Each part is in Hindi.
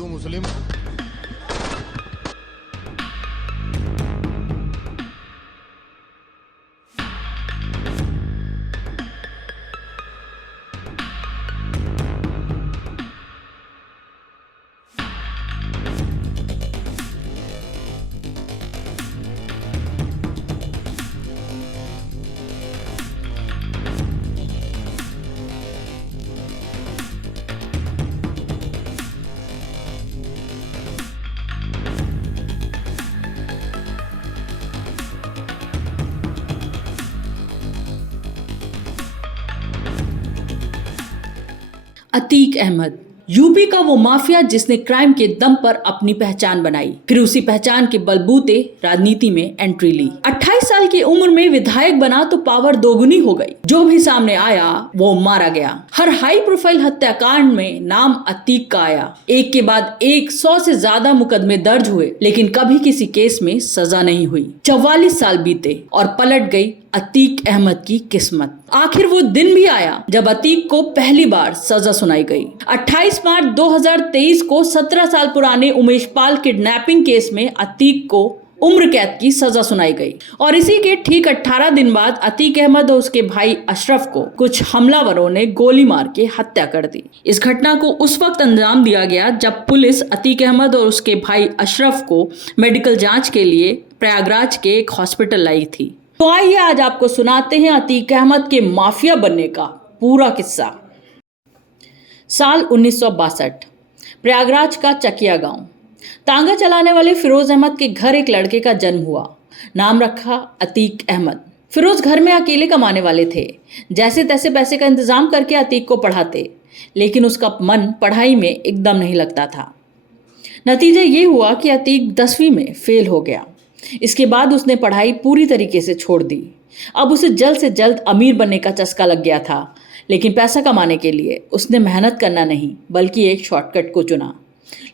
हिंदू मुस्लिम अतीक अहमद यूपी का वो माफिया जिसने क्राइम के दम पर अपनी पहचान बनाई, फिर उसी पहचान के बलबूते राजनीति में एंट्री ली। 28 साल की उम्र में विधायक बना तो पावर दोगुनी हो गई। जो भी सामने आया वो मारा गया। हर हाई प्रोफाइल हत्याकांड में नाम अतीक का आया। एक के बाद एक 100 से ज्यादा मुकदमे दर्ज हुए, लेकिन कभी किसी केस में सजा नहीं हुई। 44 साल बीते और पलट गई अतीक अहमद की किस्मत। आखिर वो दिन भी आया जब अतीक को पहली बार सजा सुनाई गई। 28 मार्च 2023 को 17 साल पुराने उमेश पाल किडनैपिंग केस में अतीक को उम्र कैद की सजा सुनाई गई और इसी के ठीक 18 दिन बाद अतीक अहमद और उसके भाई अशरफ को कुछ हमलावरों ने गोली मार के हत्या कर दी। इस घटना को उस वक्त अंजाम दिया गया जब पुलिस अतीक अहमद और उसके भाई अशरफ को मेडिकल जांच के लिए प्रयागराज के एक हॉस्पिटल लाई थी। तो आइए आज आपको सुनाते हैं अतीक अहमद के माफिया बनने का पूरा किस्सा। साल 1962, प्रयागराज का चकिया गांव। तांगा चलाने वाले फिरोज अहमद के घर एक लड़के का जन्म हुआ। नाम रखा अतीक अहमद। फिरोज घर में अकेले कमाने वाले थे। जैसे तैसे पैसे का इंतजाम करके अतीक को पढ़ाते, लेकिन उसका मन पढ़ाई में एकदम नहीं लगता था। नतीजा ये हुआ कि अतीक 10वीं में फेल हो गया। इसके बाद उसने पढ़ाई पूरी तरीके से छोड़ दी। अब उसे जल्द से जल्द अमीर बनने का चस्का लग गया था, लेकिन पैसा कमाने के लिए उसने मेहनत करना नहीं बल्कि एक शॉर्टकट को चुना।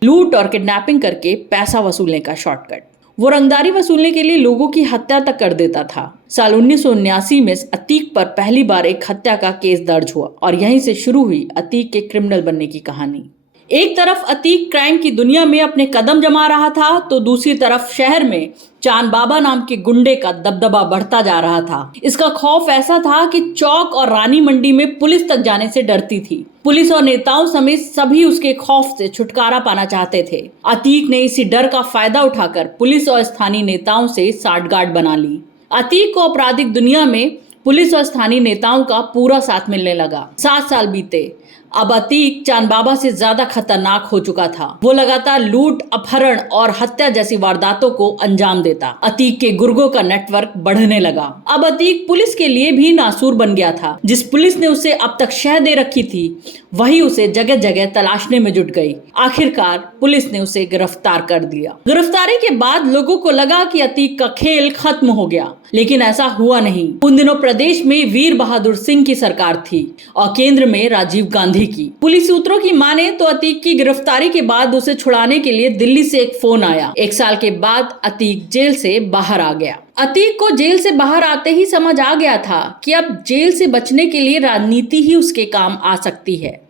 लूट और किडनैपिंग करके पैसा वसूलने का शॉर्टकट। वो रंगदारी वसूलने के लिए लोगों की हत्या तक कर देता था। साल 1979 में अतीक पर पहली बार एक हत्या का केस दर्ज हुआ और यहीं से शुरू हुई अतीक के क्रिमिनल बनने की कहानी। एक तरफ अतीक क्राइम की दुनिया में अपने कदम जमा रहा था, तो दूसरी तरफ शहर में चांद बाबा नाम के गुंडे का दबदबा बढ़ता जा रहा था। इसका खौफ ऐसा था कि चौक और रानी मंडी में पुलिस तक जाने से डरती थी। पुलिस और नेताओं समेत सभी उसके खौफ से छुटकारा पाना चाहते थे। अतीक ने इसी डर का फायदा उठाकर पुलिस और स्थानीय नेताओं से साठगांठ बना ली। अतीक को आपराधिक दुनिया में पुलिस और स्थानीय नेताओं का पूरा साथ मिलने लगा। 7 साल बीते। अब अतीक चांद बाबा से ज्यादा खतरनाक हो चुका था। वो लगातार लूट, अपहरण और हत्या जैसी वारदातों को अंजाम देता। अतीक के गुर्गों का नेटवर्क बढ़ने लगा। अब अतीक पुलिस के लिए भी नासूर बन गया था। जिस पुलिस ने उसे अब तक शह दे रखी थी, वही उसे जगह जगह तलाशने में जुट गई। आखिरकार पुलिस ने उसे गिरफ्तार कर दिया। गिरफ्तारी के बाद लोगों को लगा कि अतीक का खेल खत्म हो गया, लेकिन ऐसा हुआ नहीं। उन दिनों प्रदेश में वीर बहादुर सिंह की सरकार थी और केंद्र में राजीव गांधी की। पुलिस सूत्रों की माने तो अतीक की गिरफ्तारी के बाद उसे छुड़ाने के लिए दिल्ली से एक फोन आया। 1 साल के बाद अतीक जेल से बाहर आ गया। अतीक को जेल से बाहर आते ही समझ आ गया था कि अब जेल से बचने के लिए राजनीति ही उसके काम आ सकती है।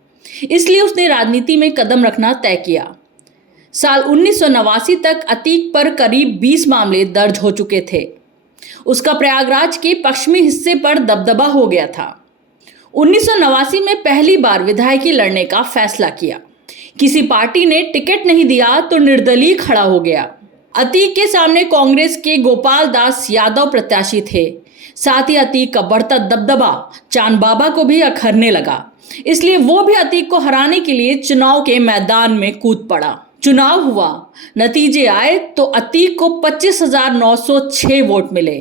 इसलिए उसने राजनीति में कदम रखना तय किया। साल 1989 तक अतीक पर करीब 20 मामले दर्ज हो चुके थे। उसका प्रयागराज के पश्चिमी हिस्से पर दबदबा हो गया था। 1989 में पहली बार विधायकी लड़ने का फैसला किया। किसी पार्टी ने टिकट नहीं दिया तो निर्दलीय खड़ा हो गया। अतीक के सामने कांग्रेस के गोपाल दास यादव प्रत्याशी थे। साथ ही अतीक का बढ़ता दबदबा चांद बाबा को भी अखरने लगा। इसलिए वो भी अतीक को हराने के लिए चुनाव के मैदान में कूद पड़ा। चुनाव हुआ, नतीजे आए तो अतीक को 25,906 वोट मिले।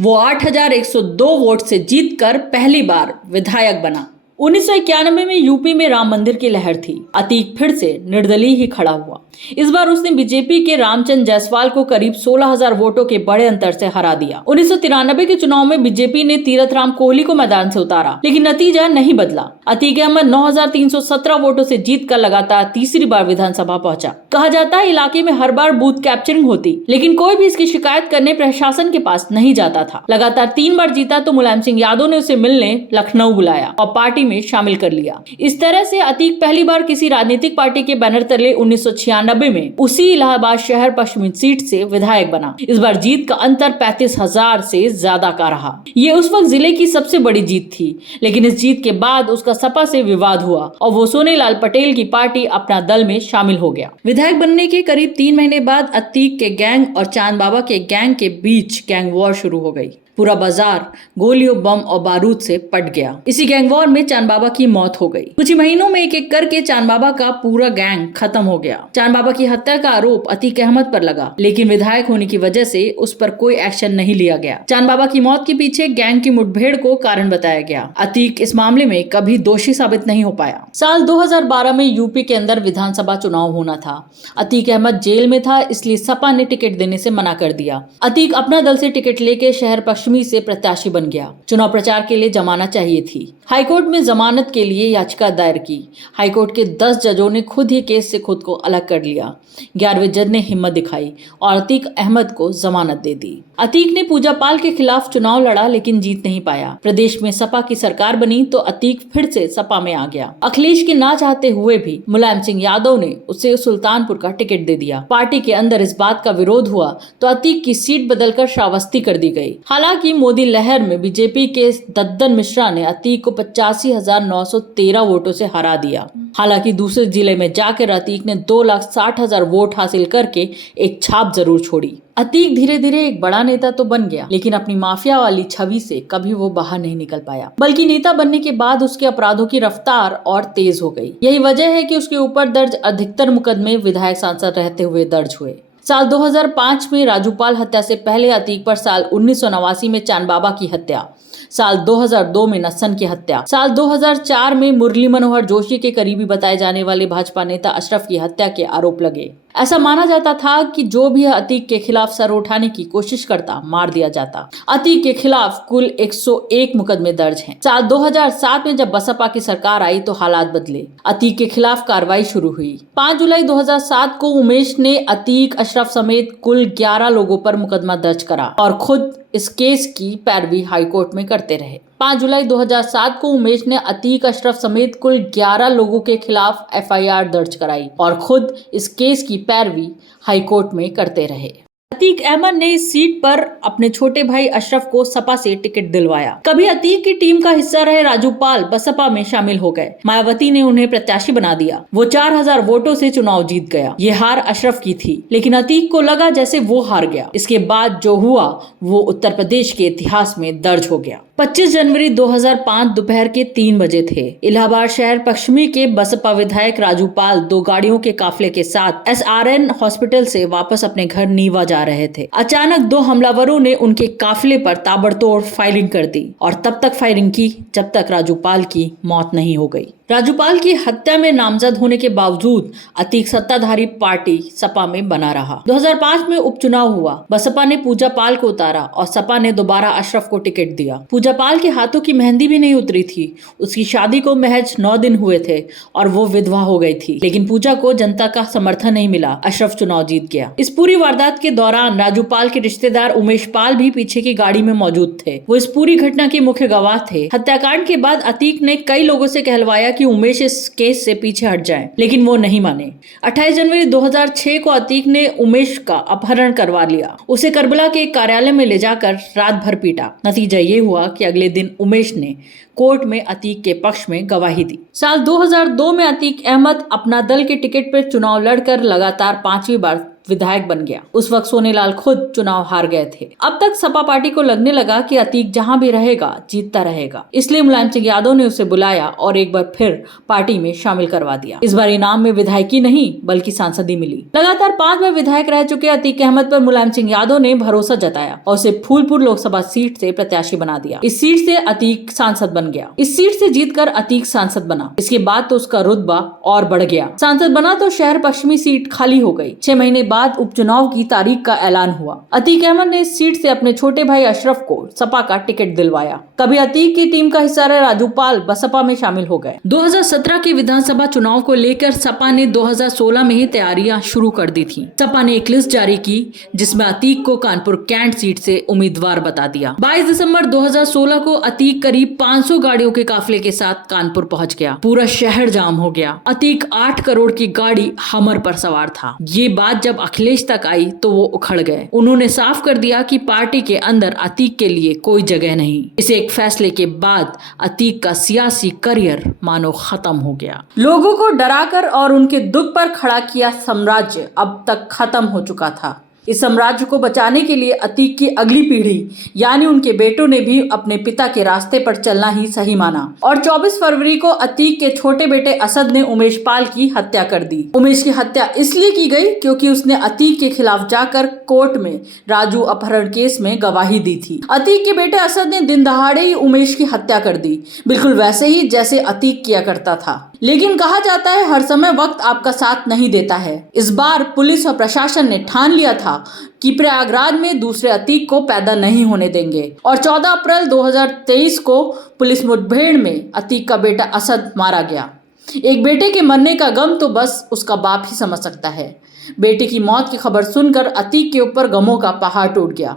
वो 8,102 वोट से जीतकर पहली बार विधायक बना। 1991 में यूपी में राम मंदिर की लहर थी। अतीक फिर से निर्दलीय ही खड़ा हुआ। इस बार उसने बीजेपी के रामचंद्र जायसवाल को करीब 16,000 वोटों के बड़े अंतर से हरा दिया। 1993 के चुनाव में बीजेपी ने तीरथ राम कोहली को मैदान से उतारा, लेकिन नतीजा नहीं बदला। अतीक अहमद 9,317 वोटों से जीतकर लगातार तीसरी बार विधानसभा पहुंचा। कहा जाता है इलाके में हर बार बूथ कैप्चरिंग होती, लेकिन कोई भी इसकी शिकायत करने प्रशासन के पास नहीं जाता था। लगातार 3 बार जीता तो मुलायम सिंह यादव ने उसे मिलने लखनऊ बुलाया और पार्टी में शामिल कर लिया। इस तरह से अतीक पहली बार किसी राजनीतिक पार्टी के बैनर तले 1996 में उसी इलाहाबाद शहर पश्चिमी सीट से विधायक बना। इस बार जीत का अंतर 35,000 से ज्यादा का रहा। ये उस वक्त जिले की सबसे बड़ी जीत थी, लेकिन इस जीत के बाद उसका सपा से विवाद हुआ और वो सोनेलाल पटेल की पार्टी अपना दल में शामिल हो गया। विधायक बनने के करीब 3 महीने बाद अतीक के गैंग और चांद बाबा के गैंग के बीच गैंग वॉर शुरू हो गई। पूरा बाजार गोलियों, बम और बारूद से पट गया। इसी गैंग वॉर में चांद बाबा की मौत हो गई। कुछ ही महीनों में एक एक करके चांद बाबा का पूरा गैंग खत्म हो गया। चांद बाबा की हत्या का आरोप अतीक अहमद पर लगा, लेकिन विधायक होने की वजह से उस पर कोई एक्शन नहीं लिया गया। चांद बाबा की मौत के पीछे गैंग की मुठभेड़ को कारण बताया गया। अतीक इस मामले में कभी दोषी साबित नहीं हो पाया। साल 2012 में यूपी के अंदर विधानसभा चुनाव होना था। अतीक अहमद जेल में था, इसलिए सपा ने टिकट देने से मना कर दिया। अतीक अपना दल से टिकट लेके शहर पश्चिमी से प्रत्याशी बन गया। चुनाव प्रचार के लिए जमानत चाहिए थी। हाईकोर्ट में जमानत के लिए याचिका दायर की। हाईकोर्ट के 10 जजों ने खुद ही केस से खुद को अलग कर लिया। 11वें जज ने हिम्मत दिखाई और अतीक अहमद को जमानत दे दी। अतीक ने पूजा पाल के खिलाफ चुनाव लड़ा, लेकिन जीत नहीं पाया। प्रदेश में सपा की सरकार बनी तो अतीक फिर से सपा में आ गया। अखिलेश के ना चाहते हुए भी मुलायम सिंह यादव ने उसे सुल्तानपुर का टिकट दे दिया। पार्टी के अंदर इस बात का विरोध हुआ तो अतीक की सीट बदलकर श्रावस्ती कर दी गई। हालांकि मोदी लहर में बीजेपी के दद्दन मिश्रा ने अतीक को 85,913 वोटों से हरा दिया। हालांकि दूसरे जिले में जाकर अतीक ने 2,60,000 वोट हासिल करके एक छाप जरूर छोड़ी। अतीक धीरे धीरे एक बड़ा नेता तो बन गया, लेकिन अपनी माफिया वाली छवि से कभी वो बाहर नहीं निकल पाया। बल्कि नेता बनने के बाद उसके अपराधों की रफ्तार और तेज हो गई। यही वजह है कि उसके ऊपर दर्ज अधिकतर मुकदमे विधायक सांसद रहते हुए दर्ज हुए। साल 2005 में राजूपाल हत्या से पहले अतीक पर साल 1989 में चांद बाबा की हत्या, साल 2002 में नसन की हत्या, साल 2004 में मुरली मनोहर जोशी के करीबी बताए जाने वाले भाजपा नेता अशरफ की हत्या के आरोप लगे। ऐसा माना जाता था कि जो भी अतीक के खिलाफ सर उठाने की कोशिश करता मार दिया जाता। अतीक के खिलाफ कुल 101 मुकदमे दर्ज हैं। साल 2007 में जब बसपा की सरकार आई तो हालात बदले। अतीक के खिलाफ कार्रवाई शुरू हुई। 5 जुलाई 2007 को उमेश ने अतीक, अशरफ समेत कुल 11 लोगों पर मुकदमा दर्ज करा और खुद इस केस की पैरवी हाईकोर्ट में करते रहे। 5 जुलाई 2007 को उमेश ने अतीक, अशरफ समेत कुल 11 लोगों के खिलाफ एफआईआर दर्ज कराई और खुद इस केस की पैरवी हाईकोर्ट में करते रहे। अतीक अहमद ने इस सीट पर अपने छोटे भाई अशरफ को सपा से टिकट दिलवाया। कभी अतीक की टीम का हिस्सा रहे राजूपाल बसपा में शामिल हो गए। मायावती ने उन्हें प्रत्याशी बना दिया। वो 4,000 वोटों से चुनाव जीत गया। ये हार अशरफ की थी, लेकिन अतीक को लगा जैसे वो हार गया। इसके बाद जो हुआ वो उत्तर प्रदेश के इतिहास में दर्ज हो गया। 25 जनवरी 2005 दोपहर के 3 बजे थे। इलाहाबाद शहर पश्चिमी के बसपा विधायक राजूपाल 2 गाड़ियों के काफिले के साथ SRN हॉस्पिटल से वापस अपने घर नीवा जा रहे थे। अचानक 2 हमलावरों ने उनके काफिले पर ताबड़तोड़ फायरिंग कर दी और तब तक फायरिंग की जब तक राजूपाल की मौत नहीं हो गई। राजूपाल की हत्या में नामजद होने के बावजूद अतीक सत्ताधारी पार्टी सपा में बना रहा। 2005 में उपचुनाव हुआ। बसपा ने पूजा पाल को उतारा और सपा ने दोबारा अशरफ को टिकट दिया। पूजा पाल के हाथों की मेहंदी भी नहीं उतरी थी। उसकी शादी को महज 9 दिन हुए थे और वो विधवा हो गई थी, लेकिन पूजा को जनता का समर्थन नहीं मिला। अशरफ चुनाव जीत गया। इस पूरी वारदात के दौरान राजूपाल के रिश्तेदार उमेश पाल भी पीछे की गाड़ी में मौजूद थे। वो इस पूरी घटना के मुख्य गवाह थे। हत्याकांड के बाद अतीक ने कई लोगों से कहलवाया कि उमेश इस केस से पीछे हट जाएं, लेकिन वो नहीं माने। 28 जनवरी 2006 को अतीक ने उमेश का अपहरण करवा लिया। उसे करबला के कार्यालय में ले जाकर रात भर पीटा। नतीजा ये हुआ कि अगले दिन उमेश ने कोर्ट में अतीक के पक्ष में गवाही दी। साल 2002 में अतीक अहमद अपना दल के टिकट पर चुनाव लड़कर लगातार 5वीं बार विधायक बन गया। उस वक्त सोनेलाल खुद चुनाव हार गए थे। अब तक सपा पार्टी को लगने लगा कि अतीक जहां भी रहेगा जीतता रहेगा, इसलिए मुलायम सिंह यादव ने उसे बुलाया और एक बार फिर पार्टी में शामिल करवा दिया। इस बार इनाम में विधायकी नहीं बल्कि सांसदी मिली। लगातार 5 बार विधायक रह चुके अतीक अहमद पर मुलायम सिंह यादव ने भरोसा जताया और उसे फूलपुर लोकसभा सीट से प्रत्याशी बना दिया। इस सीट से अतीक सांसद बन गया। इस सीट से जीतकर अतीक सांसद बना। इसके बाद तो उसका रुतबा और बढ़ गया। सांसद बना तो शहर पश्चिमी सीट खाली हो गई। 6 महीने बाद उपचुनाव की तारीख का ऐलान हुआ। अतीक अहमद ने इस सीट से अपने छोटे भाई अशरफ को सपा का टिकट दिलवाया। कभी अतीक की टीम का हिस्सा रहे राजू पाल बसपा में शामिल हो गए। 2017 के विधानसभा चुनाव को लेकर सपा ने 2016 में ही तैयारियां शुरू कर दी थी। सपा ने एक लिस्ट जारी की जिसमें अतीक को कानपुर कैंट सीट से उम्मीदवार बता दिया। 22 दिसंबर 2016 को अतीक करीब 500 गाड़ियों के काफिले के साथ कानपुर पहुंच गया। पूरा शहर जाम हो गया। अतीक 8 करोड़ की गाड़ी हमर पर सवार था। ये बात जब अखिलेश तक आई तो वो उखड़ गए। उन्होंने साफ कर दिया कि पार्टी के अंदर अतीक के लिए कोई जगह नहीं। इस एक फैसले के बाद अतीक का सियासी करियर मानो खत्म हो गया। लोगों को डराकर और उनके दुख पर खड़ा किया साम्राज्य अब तक खत्म हो चुका था। इस साम्राज्य को बचाने के लिए अतीक की अगली पीढ़ी यानी उनके बेटों ने भी अपने पिता के रास्ते पर चलना ही सही माना और 24 फरवरी को अतीक के छोटे बेटे असद ने उमेश पाल की हत्या कर दी। उमेश की हत्या इसलिए की गई क्योंकि उसने अतीक के खिलाफ जाकर कोर्ट में राजू अपहरण केस में गवाही दी थी। अतीक के बेटे असद ने दिन दहाड़े ही उमेश की हत्या कर दी, बिल्कुल वैसे ही जैसे अतीक किया करता था। लेकिन कहा जाता है हर समय वक्त आपका साथ नहीं देता है। इस बार पुलिस और प्रशासन ने ठान लिया था कि प्रयागराज में दूसरे अतीक को पैदा नहीं होने देंगे और 14 अप्रैल 2023 को पुलिस मुठभेड़ में अतीक का बेटा असद मारा गया। एक बेटे के मरने का गम तो बस उसका बाप ही समझ सकता है। बेटे की मौत की खबर सुनकर अतीक के ऊपर गमों का पहाड़ टूट गया।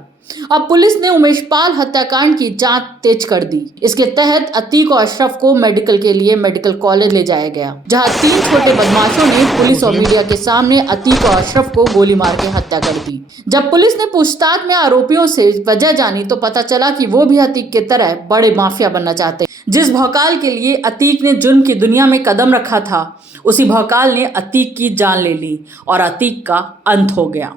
अब पुलिस ने उमेश पाल हत्याकांड की जांच तेज कर दी। इसके तहत अतीक और अशरफ को मेडिकल के लिए मेडिकल कॉलेज ले जाया गया, जहां 3 छोटे बदमाशों ने पुलिस और मीडिया के सामने अतीक और अशरफ को गोली मार के हत्या कर दी। जब पुलिस ने पूछताछ में आरोपियों से वजह जानी तो पता चला कि वो भी अतीक की तरह बड़े माफिया बनना चाहते। जिस भौकाल के लिए अतीक ने जुल्म की दुनिया में कदम रखा था, उसी भौकाल ने अतीक की जान ले ली और अतीक का अंत हो गया।